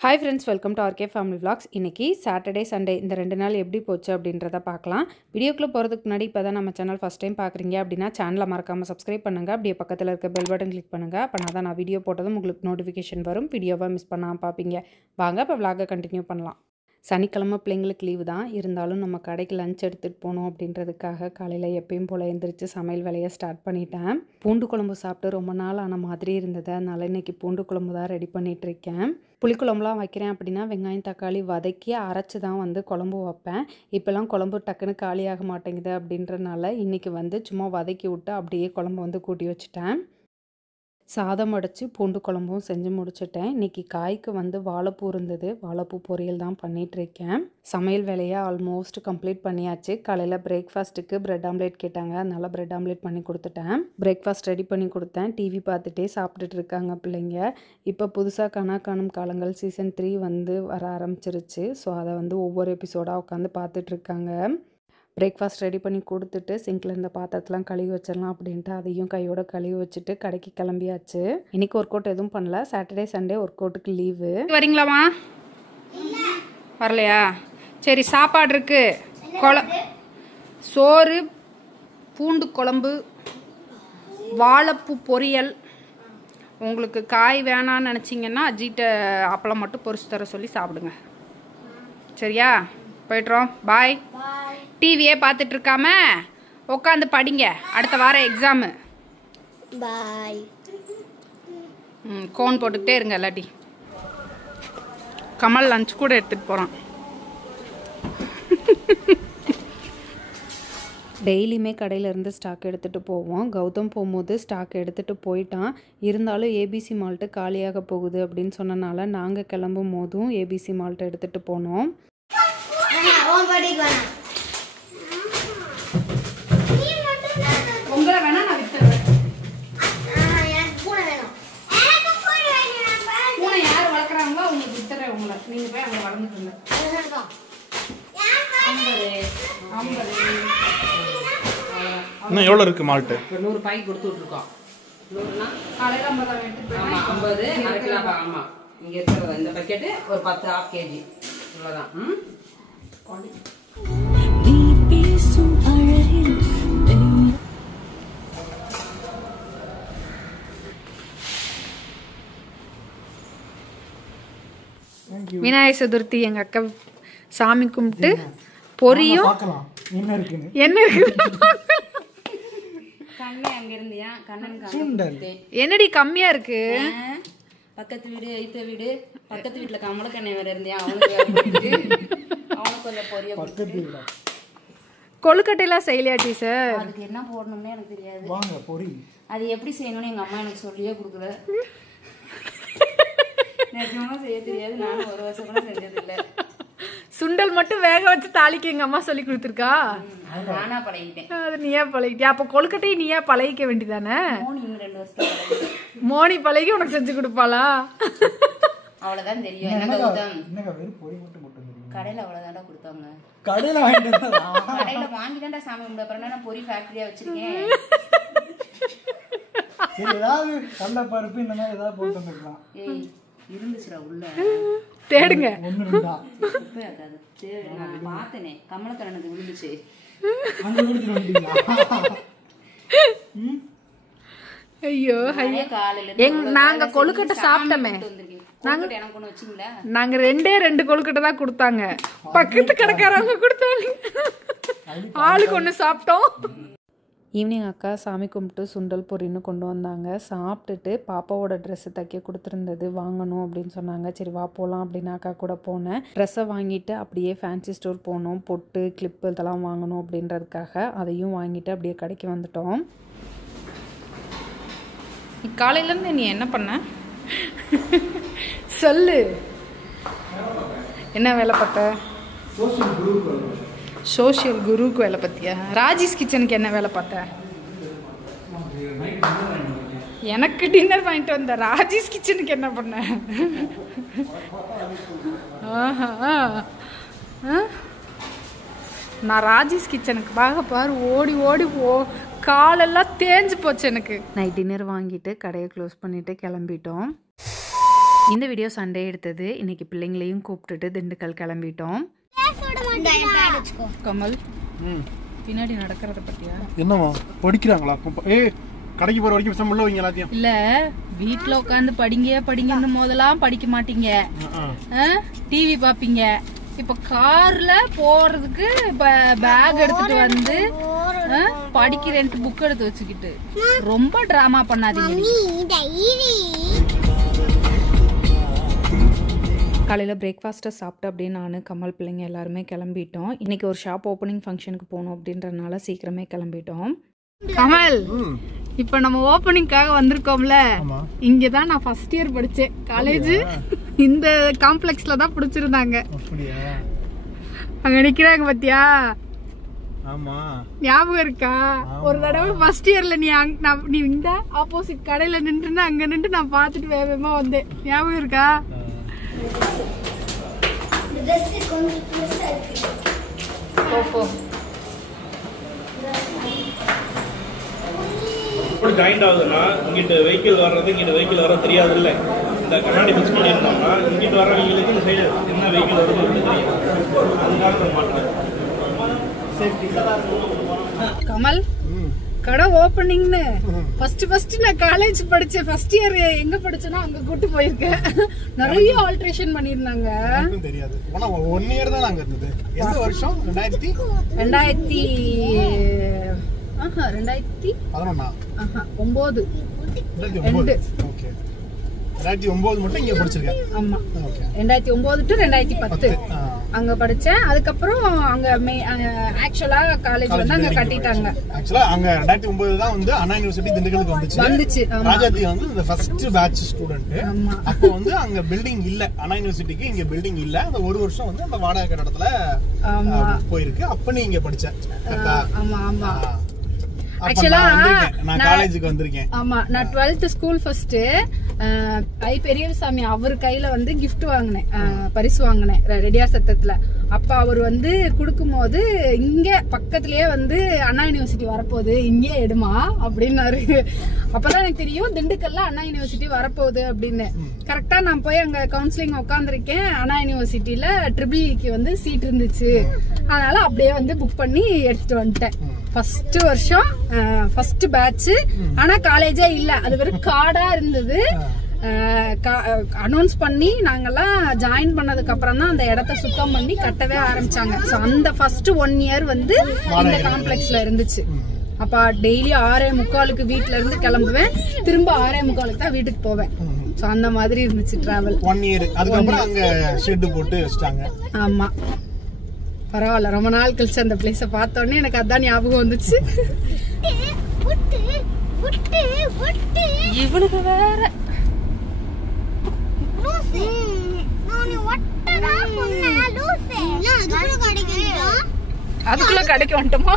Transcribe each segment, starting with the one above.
Hi friends, welcome to RK Family Vlogs. இன்னைக்கு Saturday, Sunday இந்த ரெண்டு நாள் எப்படி போச்சு அப்படின்றத பார்க்கலாம். வீடியோக்குள்ள போறதுக்கு முன்னாடி இப்பதான் நம்ம சேனல் ஃபர்ஸ்ட் டைம் பார்க்கறீங்க அப்படினா சேனலை மறக்காம Subscribe பண்ணுங்க. அப்படியே பக்கத்துல இருக்க பெல் பட்டன் கிளிக் பண்ணுங்க. அப்பதான் நான் வீடியோ போட்டதும் உங்களுக்கு நோட்டிஃபிகேஷன் வரும். வீடியோவை மிஸ் பண்ணாம பாப்பீங்க. வாங்க இப்ப vlog கண்டினியூ பண்ணலாம். சனிக்கிழமை பிள்ளைங்களுக்கு லீவு தான் இருந்தாலும் நம்ம கடைக்கு லஞ்ச் எடுத்துகிட்டு போகணும் அப்படின்றதுக்காக காலையில் எப்பயும் போல் எழுந்திரிச்சு சமையல் வேலையை ஸ்டார்ட் பண்ணிட்டேன். பூண்டு குழம்பு சாப்பிட்டு ரொம்ப நாள் ஆன மாதிரி இருந்தது. அதனால் இன்றைக்கி பூண்டு குழம்பு தான் ரெடி பண்ணிகிட்ருக்கேன். புளிக்குழம்புலாம் வைக்கிறேன் அப்படின்னா வெங்காயம் தக்காளி வதக்கி அரைச்சி தான் குழம்பு வைப்பேன். இப்போல்லாம் குழம்பு டக்குன்னு காலியாக மாட்டேங்குது அப்படின்றனால இன்றைக்கி சும்மா வதக்கி விட்டு அப்படியே குழம்பு கூட்டி வச்சுட்டேன். சாதம் அடைச்சி பூண்டு குழம்பும் செஞ்சு முடிச்சிட்டேன். இன்றைக்கி காய்க்கு வாழைப்பூ இருந்தது. வாழைப்பூ பொரியல் தான் பண்ணிகிட்ருக்கேன். சமையல் வேலையை ஆல்மோஸ்ட் கம்ப்ளீட் பண்ணியாச்சு. காலையில் பிரேக்ஃபாஸ்ட்டுக்கு பிரெட் ஆம்லேட் கேட்டாங்க. அதனால் பிரெட் ஆம்லேட் பண்ணி கொடுத்துட்டேன். பிரேக்ஃபாஸ்ட் ரெடி பண்ணி கொடுத்தேன். டிவி பார்த்துட்டே சாப்பிட்டுட்டு இருக்காங்க பிள்ளைங்க. இப்போ புதுசாக கனா காணும் காலங்கள் சீசன் 3 வர ஆரம்பிச்சிருச்சு. ஸோ அதை ஒவ்வொரு எபிசோடாக உட்காந்து பார்த்துட்ருக்காங்க. பிரேக்ஃபாஸ்ட் ரெடி பண்ணி கொடுத்துட்டு சிங்கில் இருந்த பாத்திரத்தெலாம் கழுவி வச்சிடலாம் அப்படின்ட்டு அதையும் கையோட கழுவி வச்சுட்டு கடைக்கு கிளம்பியாச்சு. இன்றைக்கி ஒர்க் அவுட் எதுவும் பண்ணல. சாட்டர்டே சண்டே ஒர்க் அவுட்டுக்கு லீவு. வரீங்களாமா? வரலையா? சரி, சாப்பாடு இருக்கு. சோறு, பூண்டு குழம்பு, வாழைப்பூ பொரியல். உங்களுக்கு காய் வேணான்னு நினச்சிங்கன்னா அஜிட்ட அப்பளம் மட்டும் பொரிச்சு தர சொல்லி சாப்பிடுங்க. சரியா? போய்ட்றோம். பாய். டிவியே பார்த்துட்டு இருக்காம உட்காந்து படிங்க. அடுத்த வாரம் எக்ஸாமு. பாய். கோன் போட்டுக்கிட்டே இருங்க. இல்லாட்டி கமல் லஞ்ச் கூட எடுத்துகிட்டு போகிறான். டெய்லியுமே கடையிலேருந்து ஸ்டாக் எடுத்துகிட்டு போவோம். கௌதம் போகும்போது ஸ்டாக் எடுத்துகிட்டு போயிட்டான். இருந்தாலும் ஏபிசி மால்ட்டு காலியாக போகுது அப்படின்னு சொன்னனால நாங்கள் கிளம்பும் போதும் ஏபிசி மால்ட்டு எடுத்துகிட்டு போனோம். உங்களை வேணா நான் வித்துறேன். பூனை யார் வளர்க்குறாங்களோ உங்களுக்கு வித்துறேன். உங்களை நீங்கள் போய் அங்கே வளர்ந்துட்டுங்க. 50 இன்னும் எவ்வளோ இருக்குது மால்ட்டு? 100 பாக்கெட் கொடுத்து விட்ருக்கோம். 100னா காலையில் 50 எடுத்துட்டு 50 அரைக்கலாம். ஆமாம், இங்கே இருக்கிறது இந்த பக்கெட்டு ஒரு 10 ½ kg இவ்வளோதான். விநாயகர் சதுர்த்தி எங்கள் அக்கா சாமி கும்பிட்டு பொரியும் என்ன என்னடி கம்மியா இருக்கு. பக்கத்து வீடு ஐத்த வீடு பக்கத்து வீட்டுல கமலக்கண்ணை வேற இருந்தியா அவனுக்கு கொஞ்சம் பொரிய கொழுக்கட்டையெல்லாம் செய்யலையாட்டி சார்? அதுக்கு என்ன போடணும்னு எனக்கு தெரியாது. அது எப்படி செய்யணும்னு எங்க அம்மா எனக்கு சொல்லியே கொடுக்கல. நிஜமா செய்ய தெரியாது. நானும் ஒரு வருஷம் கூட செஞ்சது இல்லை. சுண்டல் மட்டும் வேக வச்சு தாளிக்க எங்க அம்மா சொல்லி கொடுத்துருக்கா. நானா பழகிட்டேன். அது நீயா பழகிட்டியா? அப்ப கொழுக்கட்டையை நீயா பழகிக்க வேண்டியதானே? மோனி 2 வருஷம் மோனி பழகி உனக்கு செஞ்சு கொடுப்பாளா? அவ்வளவுதான் தெரியும். என்ன கௌதம் கடையில அவ்வளவுதான்டா கொடுத்தாங்க. கடையில வாங்கிதான்டா சாமி கும்பிட. அப்புறம் நான் பொரி ஃபேக்டரியா வச்சிருக்கேன். ஏய் இருந்துச்சுடா உள்ள தேடுங்க. பார்த்தனே கமலக்கண்ணனுக்கு விழுந்துச்சு. ஐயோ நாங்க கொழுக்கட்டை சாப்பிட்டோமே. நாங்க 2 கொழுக்கட்டை தான் கொடுத்தாங்க. பக்கத்து கடைக்காரங்க கொடுத்தாங்க. ஆளுக்கு 1 சாப்பிட்டோம். ஈவினிங் அக்கா சாமி கும்பிட்டு சுண்டல் பொரின்னு கொண்டு வந்தாங்க. சாப்பிட்டுட்டு பாப்பாவோட ட்ரெஸ்ஸு தைக்க கொடுத்துருந்தது வாங்கணும் அப்படின்னு சொன்னாங்க. சரி வா போகலாம் அப்படின்னு அக்கா கூட போனேன். ட்ரெஸ்ஸை வாங்கிட்டு அப்படியே ஃபேன்சி ஸ்டோர் போனோம். பொட்டு கிளிப்பு இதெல்லாம் வாங்கணும் அப்படின்றதுக்காக அதையும் வாங்கிட்டு அப்படியே கடைக்கு வந்துட்டோம். காலையிலேருந்து நீ என்ன பண்ண சொல்லு. என்ன வேலை பார்த்த? சோஷியல் குருவுக்கு வேலை பார்த்தியா? ராஜேஷ் கிச்சனுக்கு என்ன வேலை பார்த்த? எனக்கு டின்னர் வாங்கிட்டு வந்த. ராஜேஷ் கிச்சனுக்கு என்ன பண்ண? நான் ராஜேஷ் கிச்சனுக்கு பாரு ஓடி ஓடி காலெல்லாம் தேஞ்சு போச்சு எனக்கு. நைட் டின்னர் வாங்கிட்டு கடையை க்ளோஸ் பண்ணிட்டு கிளம்பிட்டோம். இந்த வீடியோ சண்டே எடுத்தது. இன்னைக்கு பிள்ளைங்களையும் கூப்பிட்டுட்டு திண்டுக்கல் கிளம்பிட்டோம். கமல் பின்னாடி நடக்கிறத பத்தியா என்னவா படிக்கிறாங்களா? கடைக்கு போற வரைக்கும் சம்பளம் வைங்க எல்லாத்தையும். இல்ல வீட்ல உட்காந்து படிங்கன்னு முதலாம் படிக்க மாட்டீங்க, டிவி பாப்பீங்க. இப்ப கார்ல போறதுக்கு பேக் எடுத்துட்டு வந்து படிக்கிறேன்ட்டு புக் எடுத்து வச்சுக்கிட்டு ரொம்ப டிராமா பண்ணாதீங்க. காலையில் பிரேக்ஃபாஸ்ட்டை சாப்பிட்டு அப்படியே நான் கமல் பிள்ளைங்க எல்லாருமே கிளம்பிட்டோம். இன்றைக்கி ஒரு ஷாப் ஓப்பனிங் ஃபங்க்ஷனுக்கு போகணும் அப்படின்றதுனால சீக்கிரமே கிளம்பிட்டோம். கமல், இப்போ நம்ம ஓப்பனிங்காக வந்திருக்கோம்ல, இங்கே தான் நான் ஃபர்ஸ்ட் இயர் படித்தேன் காலேஜ். இந்த காம்ப்ளெக்ஸில் தான் பிடிச்சிருந்தாங்க. அங்கே நிற்கிறாங்க பார்த்தியா? ஞாபகம் இருக்கா? ஒரு தடவை ஃபர்ஸ்ட் இயர்ல நீ இந்த ஆப்போசிட் கடையில் நின்றுனா அங்கே நின்று நான் பார்த்துட்டு வேகமா வந்தேன். ஞாபகம் இருக்கா? ஜாயிண்ட் ஆகுதுன்னா இங்கிட்ட வெஹிக்கிள் வர்றது இங்கிட்ட வெஹிக்கிள் வர தெரியாது. இல்லை இந்த கண்ணாடி மிக்ஸ் பண்ணியிருந்தோம்னா இங்கிட்ட வர்றவங்களுக்கு இந்த சைடு என்ன வெஹிக்கிள் வருது தெரியும். அதுக்காக மாட்டேன். கமல், கடை ஓப்பனிங்னு ஃபர்ஸ்ட் நான் காலேஜ் படிச்சேன். ஃபர்ஸ்ட் இயர் எங்க படிச்சேன்னா அங்க கூட்டு போயிருக்கேன். நிறைய ஆல்ட்ரேஷன் பண்ணிருந்தாங்க. தெரியாது. ஆனா 1 இயர் தான் அங்க இருந்தது. எந்த வருஷம்? 2011 ஓகே. 2009 மட்டும் இங்க படிச்சிருக்கேன். ஆமா, 2009 to 2010 அங்க படிச்சேன். அதுக்கப்புறம் அங்க ஆக்சுவலா காலேஜ் வந்து அங்க கட்டிட்டாங்க. ஆக்சுவலா அங்க 2009 தான் வந்து அண்ணா யுனிவர்சிட்டி திண்டுக்கலுக்கு வந்துச்சு. ராஜாத்தி வந்து இந்த ஃபர்ஸ்ட் பேட்ச் ஸ்டூடண்ட். அப்போ வந்து அங்க பில்டிங் இல்ல, அண்ணா யுனிவர்சிட்டிக்கு இங்க பில்டிங் இல்ல. அந்த ஒரு வருஷம் வந்து அந்த வாடகை கட்டடத்துல போயிருக்கு. அப்ப நீ இங்க படிச்ச. ஆமா ஆமா. ஆக்சுவலா நான் காலேஜுக்கு வந்திருக்கேன். ஆமா, நான் 12th ஸ்கூல் ஃபர்ஸ்ட் ஐ பெரியசாமி அவர் கையில வந்து கிஃப்ட் வாங்கினேன், பரிசு வாங்கினேன் ரெடியா சத்தத்துல. அப்ப அவர் வந்து கொடுக்கும் போது இங்க பக்கத்துலயே வந்து அண்ணா யூனிவர்சிட்டி வரப்போகுது, இங்கே எடுமா அப்படின்னாரு. அப்பதான் எனக்கு தெரியும் திண்டுக்கல்ல அண்ணா யூனிவர்சிட்டி வரப்போகுது அப்படின்னு. கரெக்டா நான் போய் அங்க கவுன்சிலிங் உட்காந்துருக்கேன். அண்ணா யூனிவர்சிட்டியில ட்ரிபிள்இக்கு வந்து சீட் இருந்துச்சு. அதனால அப்படியே வந்து புக் பண்ணி எடுத்துட்டு வந்துட்டேன். ஃபர்ஸ்ட் வருஷம் ஃபர்ஸ்ட் பேட்ச். ஆனா காலேஜே இல்ல, அது வெறும் கார்டா இருந்தது. அனௌன்ஸ் பண்ணி நாங்கெல்லாம் ஜாயின் பண்ணதுக்கு அப்புறம் தான் அந்த இடத்த சுத்தம் பண்ணி கட்டவே ஆரம்பிச்சாங்க. சோ அந்த ஃபர்ஸ்ட் 1 இயர் வந்து இந்த காம்ப்ளெக்ஸ்ல இருந்துச்சு. அப்ப டெய்லி 6:45 வீட்ல இருந்து கிளம்புவேன், திரும்ப 6:45 தான் வீட்டுக்கு போவேன். சோ அந்த மாதிரி இருந்துச்சு டிராவல் 1 இயர். அதுக்கப்புறம் அங்க ஷெட் போட்டு வச்சிட்டாங்க. ஆமா, பரவாயில்ல. ரொம்ப நாள் கழிச்சு அந்த பிளேஸ பார்த்த உடனே எனக்கு அதான் ஞாபகம் வந்துச்சு. இவனுக்கு வேற அதுக்குள்ள கடைக்கு வந்துட்டோமா?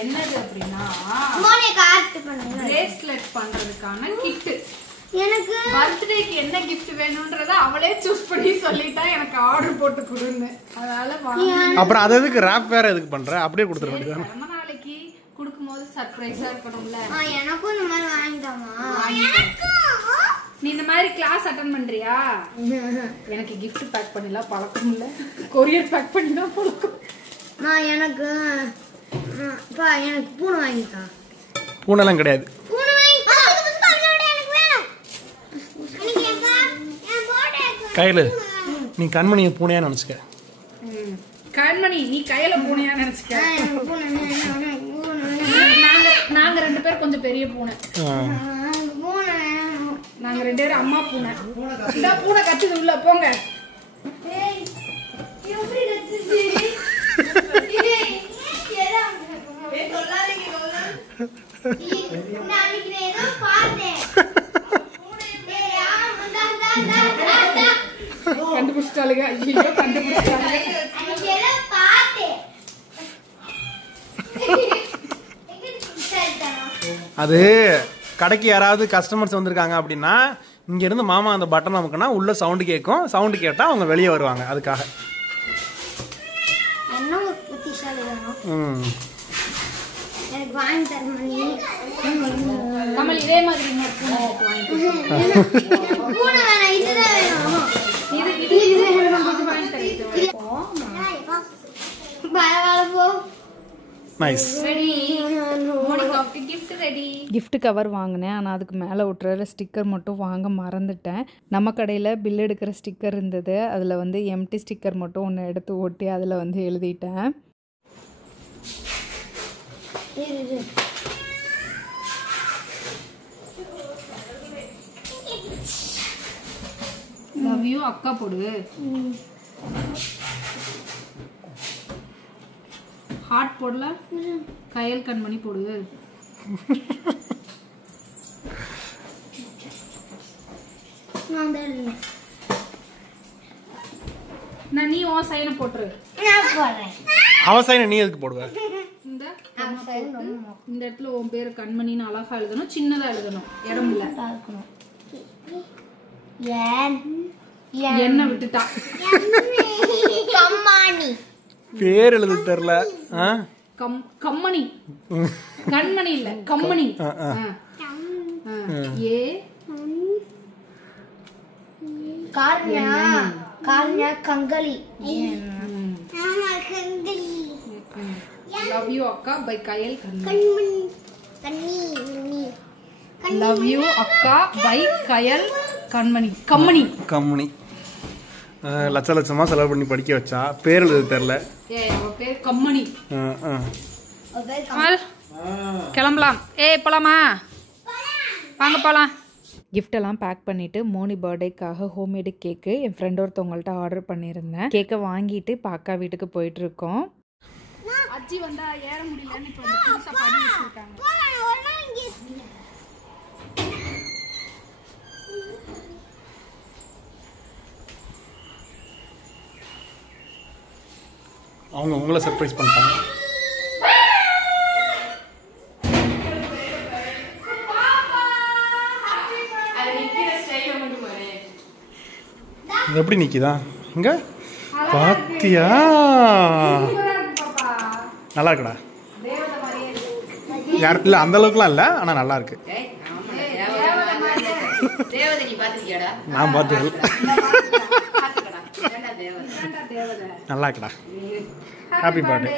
என்னது அப்படின்னா பிரேஸ்லெட் பண்றதுக்கான கிட். எனக்கு பர்த்டேக்கு என்ன கிஃப்ட் வேணும்ன்றத அவளே சூஸ் பண்ணி சொல்லிட்டா எனக்கு ஆர்டர் போட்டு கொடுன்னு. அதனால அப்புறம் அது எதுக்கு ராப் வேற எதுக்கு பண்ற? அப்படியே கொடுத்துற வேண்டியது. நம்ம நாளைக்கு கொடுக்கும்போது சர்ப்ரைஸா இருக்கணும்ல. எனக்கும் இந்த மாதிரி வாங்கிட்டாமா? நீ இந்த மாதிரி கிளாஸ் அட்டெண்ட் பண்றியா? எனக்கு gift பேக் பண்ணிலாம் பழக்கம் இல்ல, கொரியர் பேக் பண்ணி தான் பழக்கம். நான் எனக்கு பூனை வாங்கிட்டா. பூனைலாம் கிடையாது. கையில நீ கண்மணியை பூனையா நினைச்சுக்க. கண்மணி நீ கையில பூனையா நினைச்சுக்க. நாங்க 2 பேர் கொஞ்சம் பெரிய பூனை. நாங்க 2 பேரும் அம்மா பூனை. இந்த பூனை கத்துது, உள்ள போங்க. கண்டுபிடிச்சிட்டாளுங்க. ஐயோ கண்டுபிடிச்சிட்டாளுங்க. அது கடைக்கு யாராவது கஸ்டமர்ஸ் வந்திருக்காங்க அப்படின்னா இங்க இருந்து மாமா அந்த பட்டன் அமுக்குனா உள்ள சவுண்ட் கேட்கும். சவுண்ட் கேட்டா அவங்க வெளியே வருவாங்க. அதுக்காக என்ன புத்திசாலி வேணும் எனக்கு வாங்கி தரமணி கமல் இதே மாதிரி பூனை வேணாம் இதுதான் வேணும் பரவாயில்ல போ நைஸ். gift கவர் வாங்கினேன். ஆனால் அதுக்கு மேலே ஒட்டுற ஸ்டிக்கர் மட்டும் வாங்க மறந்துட்டேன். நம்ம கடையில் பில் எடுக்கிற ஸ்டிக்கர் இருந்தது. அதில் வந்து எம்டி ஸ்டிக்கர் மட்டும் ஒன்று எடுத்து ஒட்டி அதில் வந்து எழுதிட்டேன். லவ் யூ அக்கா போடு. ஹார்ட் போடல, கயல் கண்மணி போடு. நான் நீ உன் சைனை போட்டுரு. அவன் சைனை நீ எதுக்கு போடுவ? இந்த இடத்துல உன் பேரு கண்மணின்னு அழகா எழுதணும், சின்னதா எழுதணும், இடம் இல்ல. என்ன விட்டுட்டா கம்மாணி பேர் எழுத தெரியல. கம்மணி, கண்மணி இல்ல கம்மணி. ஏ கார்யா கார்யா கங்கலி லவ் யூ அக்கா by Kayal Kanmani. Love you அக்கா பை கயல் கண்மணி. கம்மணி கம்மணி லட்ச லட்சமா செலவு பண்ணி படிக்க வச்சா பேர் எழுத தெரியல. பேர் கம்மணி. கிளம்பலாம். போலாமா? வாங்க போகலாம். கிஃப்டெல்லாம் பேக் பண்ணிவிட்டு மோனி பர்த்டேக்காக ஹோம்மேடு கேக்கு என் ஃப்ரெண்ட் ஒருத்தவங்கள்ட்ட ஆர்டர் பண்ணியிருந்தேன். கேக்கை வாங்கிட்டு பாக்கா வீட்டுக்கு போயிட்டுருக்கோம். அஜி வந்தா ஏற முடியலன்னு இப்போ புதுசா படி வச்சிருக்காங்க. அவங்க உங்களை சர்ப்ரைஸ் பண்ணிட்டாங்க. எப்படி நிக்குதா இங்க பாத்தியா? நல்லா இருக்குடா. யாரு இல்ல அந்த அளவுக்குலாம் இல்ல, ஆனா நல்லா இருக்கு. நான் பார்த்தது நல்லா இருக்குடா. Happy birthday.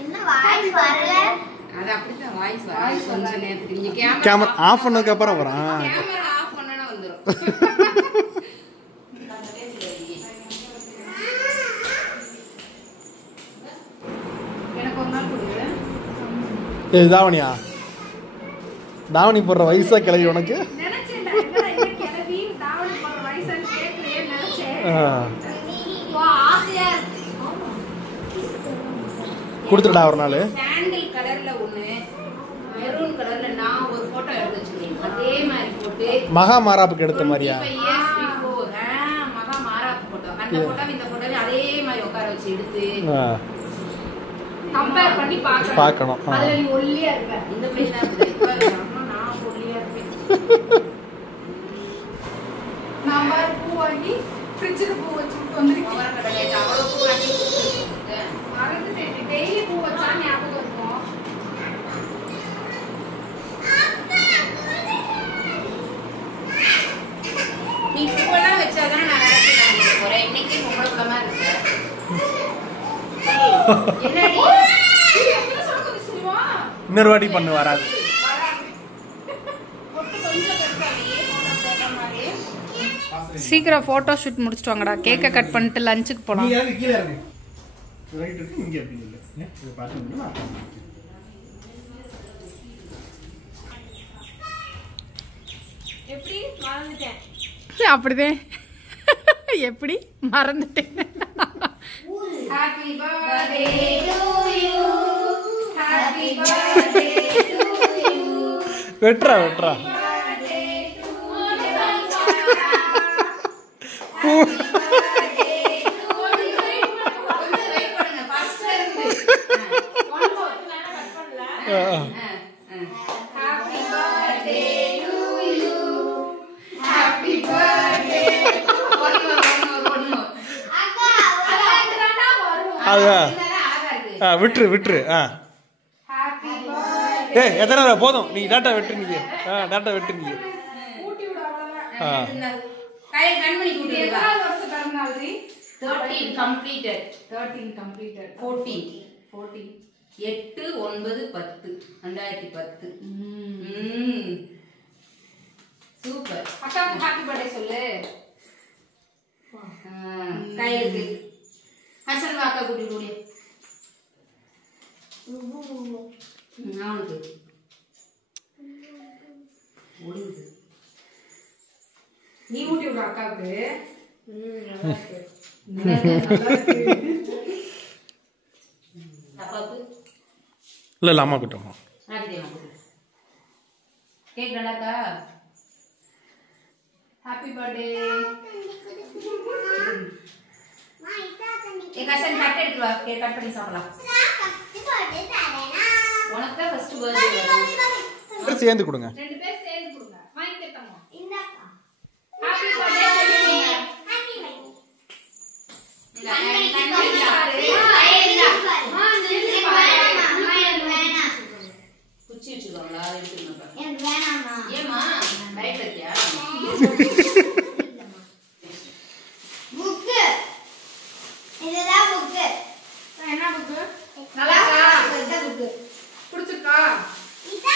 என்ன வாய்ஸ் வரல? அது அப்படிதான் வாய்ஸ் வாய்ஸ் கொஞ்ச நேரத்துக்கு நீங்க கேமரா ஆஃப் பண்ணதுக்கு அப்புறம் வரும். கேமரா ஆஃப் பண்ணனா வந்துரும். எனக்கு ஒரு நாள் கொடு. ஏய் தாவணியா, தாவணி போடுற வயசா கிளவி உனக்கு? நினைச்சேன்டா என்னடா இந்த கிளவி தாவணி போற வயசான்னு கேக்குறே நினைச்சேன். வா ஆசையா கொடுத்துடா ஒரு நாள். சாண்டில் கலர்ல ஒண்ணு, மெரூன் கலர்ல நான் ஒரு போட்டோ எடுத்து வச்சிருக்கேன். அதே மாதிரி போட்டு மகா மாராப்புக்கு எடுத்த மாதிரியா? மகா மாராப்பு போட்டோ. அந்த போட்டோ இந்த போட்டோ அதே மாதிரி உட்கார வச்சு எடுத்து கம்பேர் பண்ணி பார்க்கணும். அதுல நீ ஒல்லியா இருக்க. இந்த பிளேஸ் தான் இருக்கு. நான் ஒல்லியா இருக்கேன். நான் பாரு பூ வாங்கி ஃப்ரிட்ஜ்ல பூ வச்சு வந்திருக்கேன். அவ்வளவு பூ வாங்கி மறந்துட்டு டெய்லி பூ வச்சா ஞாபகம் இருக்கும். நீ பூவெல்லாம் வச்சாதான் நான் ஹாப்பி பண்ணிட்டு போறேன். இன்னைக்கு பொங்கலுக்கமா இருக்கு. என்னடி என்ன சொல்றது சிவா? இன்னொரு வாட்டி பண்ணு வராது. சீக்கிரம் ஃபோட்டோ ஷூட் முடிச்சுட்டு வாங்கடா. கேக்கை கட் பண்ணிட்டு லஞ்சுக்கு போகலாம். கீழே இருக்கு. ரைட் இருக்கு இங்க அப்படி இல்ல. இத பாத்தீங்கன்னா எப்படி மறந்துட்டேன். அப்படிதான் எப்படி மறந்துட்டேன். Happy birthday to you. Happy birthday to you. வெட்றா வெட்றா. அது அழகா இருக்கு. விட்டுரு ஏய் எத்தனை போதும் நீ டாட்டா வெட்டுறீங்க டாட்டா வெட்டுறீங்க கையில் கண்மணி கூட்டி வா. எத்தனாவது வருஷம் பிறந்தநாள் ரீ? 13 completed. 13 completed. 14. 14. 8 9 10 2010. சூப்பர். அக்காவுக்கு ஹாப்பி பர்த்டே சொல்லு. கையிலுக்கு ஹசன் வாக்கா கூட்டி கூடி அவனுக்கு ஓடிது. நீ ஊட்டி விடுற அக்காவுக்கு. அப்பாவுக்கு இல்லை அம்மா கிட்ட கேக் நல்லாக்கா. Happy birthday. ஹசன் கட் எடுத்து வா. கேக் கட் பண்ணி சாப்பிடலாம். உனக்கு தான் ஃபர்ஸ்ட் பர்த்டே. சேர்ந்து கொடுங்க. 2 பேர் சேர்ந்து கொடுங்க. வாங்கிக்கட்டமா. ஹாப்பி குச்சி வச்சுருவாங்களா? எடுத்துக்கணும். எனக்கு வேணாமா? ஏமா டயட்ல இருக்கியா? புக்கு இதுதான் புக்கு. என்ன புக்கு? நல்லா இருக்கா? புக்கு பிடிச்சிருக்கா?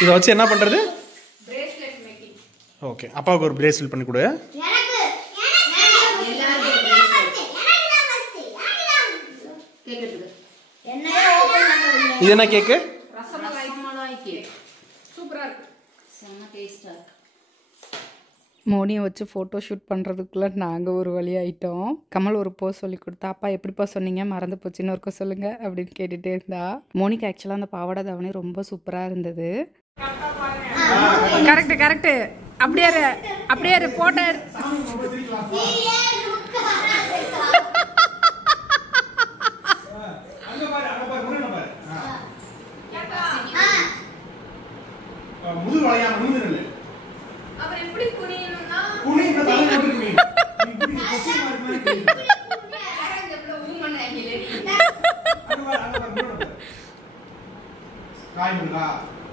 இதை வச்சு என்ன பண்றது? Bracelet making. ஓகே அப்பாவுக்கு ஒரு பிரேஸ்லெட் பண்ணி கொடு. எனக்கு கேக் எடுத்துக்க. என்ன ஓபன் பண்ண இது என்ன கேக்கு? ரசமலாய் கேக். சூப்பரா இருக்கு. செம்ம டேஸ்டா இருக்கு. மோனியை வச்சு ஃபோட்டோ ஷூட் பண்ணுறதுக்குள்ளே நாங்கள் ஒரு வழி ஆகிட்டோம். கமல் ஒரு போஸ் சொல்லி கொடுத்தா, அப்பா எப்படிப்பா சொன்னீங்க மறந்து போச்சுன்னு ஒருக்க சொல்லுங்க அப்படின்னு கேட்டுகிட்டே இருந்தா. மோனிக்கு ஆக்சுவலாக அந்த பாவாடை தாவணி ரொம்ப சூப்பராக இருந்தது. கரெக்டு அப்படியே போட்டோ முது வளையா முது இல்ல அப்புறம் எப்படி புரியணும்னா குனி இந்த தலை போட்டுருக்கீங்க. நீ இப்படி கொசி மாதிரி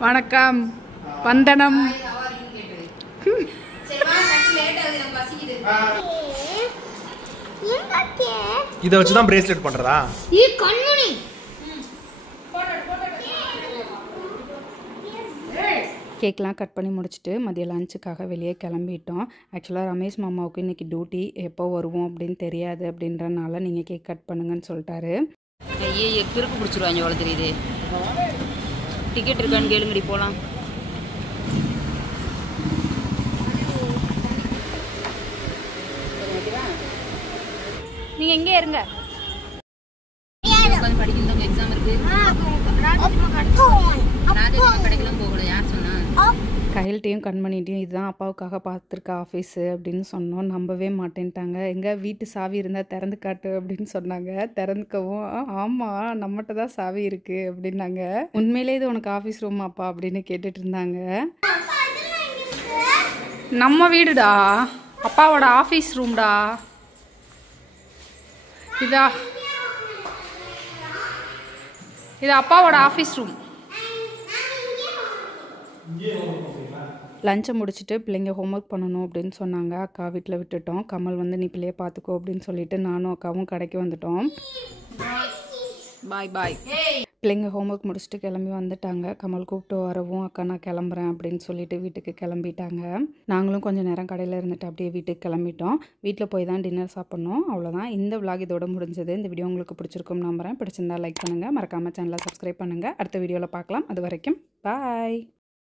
வணக்கம் வந்தனம். இத வச்சு தான் பிரேஸ்லெட் பண்றதா? ஈ கண்மணி கேக்லாம் கட் பண்ணி முடிச்சுட்டு மதியம் லஞ்சுக்காக வெளியே கிளம்பிட்டோம். ஆக்சுவலாக ரமேஷ் மாமாவுக்கு இன்றைக்கி டியூட்டி, எப்போ வருவோம் அப்படின்னு தெரியாது அப்படின்றனால நீங்கள் கேக் கட் பண்ணுங்கன்னு சொல்லிட்டாரு. ஐயே கிறுக்கு பிடிச்சிருவாங்க எவ்வளோ தெரியுது. டிக்கெட் இருக்கான்னு கேளுங்கடி போகலாம். நீங்கள் எங்கே இருங்க. உட்காந்து படிக்கிறவங்க எக்ஸாம் இருக்கு. ராஜதீபம் கடைக்கெல்லாம் போகல. யார் சொன்னா? கையில்ட்டையும் கண்மணிட்டையும் இதுதான் அப்பாவுக்காக பார்த்துருக்க ஆஃபீஸு அப்படின்னு சொன்னோம். நம்பவே மாட்டேன்ட்டாங்க. எங்கள் வீட்டு சாவி இருந்தால் திறந்து காட்டு அப்படின்னு சொன்னாங்க. திறந்துக்கவும் ஆமாம் நம்மகிட்ட தான் சாவி இருக்குது அப்படின்னாங்க. உண்மையிலே இது உனக்கு ஆஃபீஸ் ரூமாப்பா அப்படின்னு கேட்டுட்டு இருந்தாங்க. நம்ம வீடுடா, அப்பாவோட ஆஃபீஸ் ரூம்டா. இது அப்பாவோட ஆஃபீஸ் ரூம். லஞ்சை முடிச்சுட்டு பிள்ளைங்க ஹோம்ஒர்க் பண்ணணும் அப்படின்னு சொன்னாங்க. அக்கா வீட்டில் விட்டுட்டோம். கமல் வந்து நீ பிள்ளைய பார்த்துக்கோ அப்படின்னு சொல்லிட்டு நானும் அக்காவும் கடைக்கு வந்துட்டோம். பாய் பிள்ளைங்க ஹோம்ஒர்க் முடிச்சுட்டு கிளம்பி வந்துட்டாங்க. கமல் கூப்பிட்டு வரவும் அக்கா நான் கிளம்புறேன் அப்படின்னு சொல்லிட்டு வீட்டுக்கு கிளம்பிட்டாங்க. நாங்களும் கொஞ்சம் நேரம் கடையில் இருந்துட்டு அப்படியே வீட்டுக்கு கிளம்பிட்டோம். வீட்டில் போய் தான் டின்னர் சாப்பிட்ணும். அவ்வளோதான். இந்த விளாக் இதோட முடிஞ்சது. இந்த வீடியோ உங்களுக்கு பிடிச்சிருக்கும் நம்புறேன். பிடிச்சிருந்தா லைக் பண்ணுங்கள். மறக்காமல் சேனலை சப்ஸ்கிரைப் பண்ணுங்கள். அடுத்த வீடியோவில் பார்க்கலாம். அது வரைக்கும் பாய்.